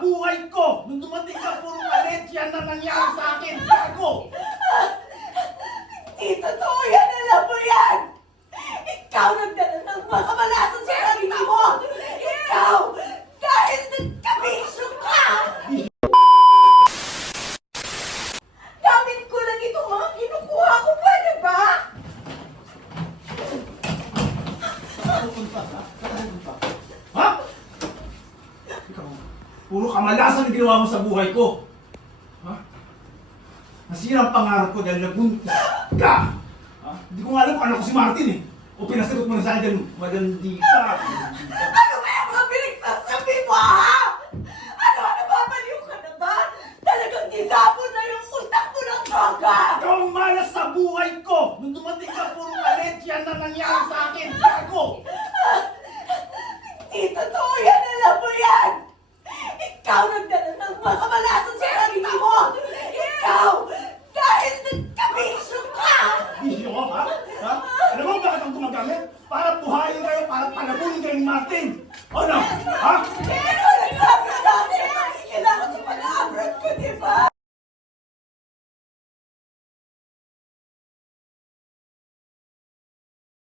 buhay ko! Nung dumating ka, puro kalit, yan na nangyari sa akin! Gago! Hindi totoo yan! Alam mo yan! Ikaw nagdala ng mga kamalasan sa sarili mo! Ikaw! Dahil nagkabisyo ka! Gamit ko lang itong mga kinukuha ko, pwede ba? Ha? Ikaw, puro kamalasan ang ginawa mo sa buhay ko! Ha? Nasira ang pangarap ko dahil nabuntis ka! Ha? Hindi ko nga alam kung anak ko si Martin eh! O pinasagot mo na sa akin dahil magandi ka! Ano ba yung mga pinagsasabi mo, ha? Ano, babaliw ka na ba? Talagang dinabo na yung utak mo ng droga! Ikaw ang malas sa buhay ko! Nung dumating ka, puro kalit, yan na nangyari sa akin! Gago! Hindi totoo yan! Alam mo yan! Ikaw nagdala ng mga kamalasan sa sarili mo! Ikaw! Dahil nagkabisyo ka! Bisyo ko, ha? Ha? Alam mo bakit ang gumagamit? Para buhayin kayo, para palabunin kayo ni Martin! O no? Ha? Pero nagsabi sa akin na kailangan sa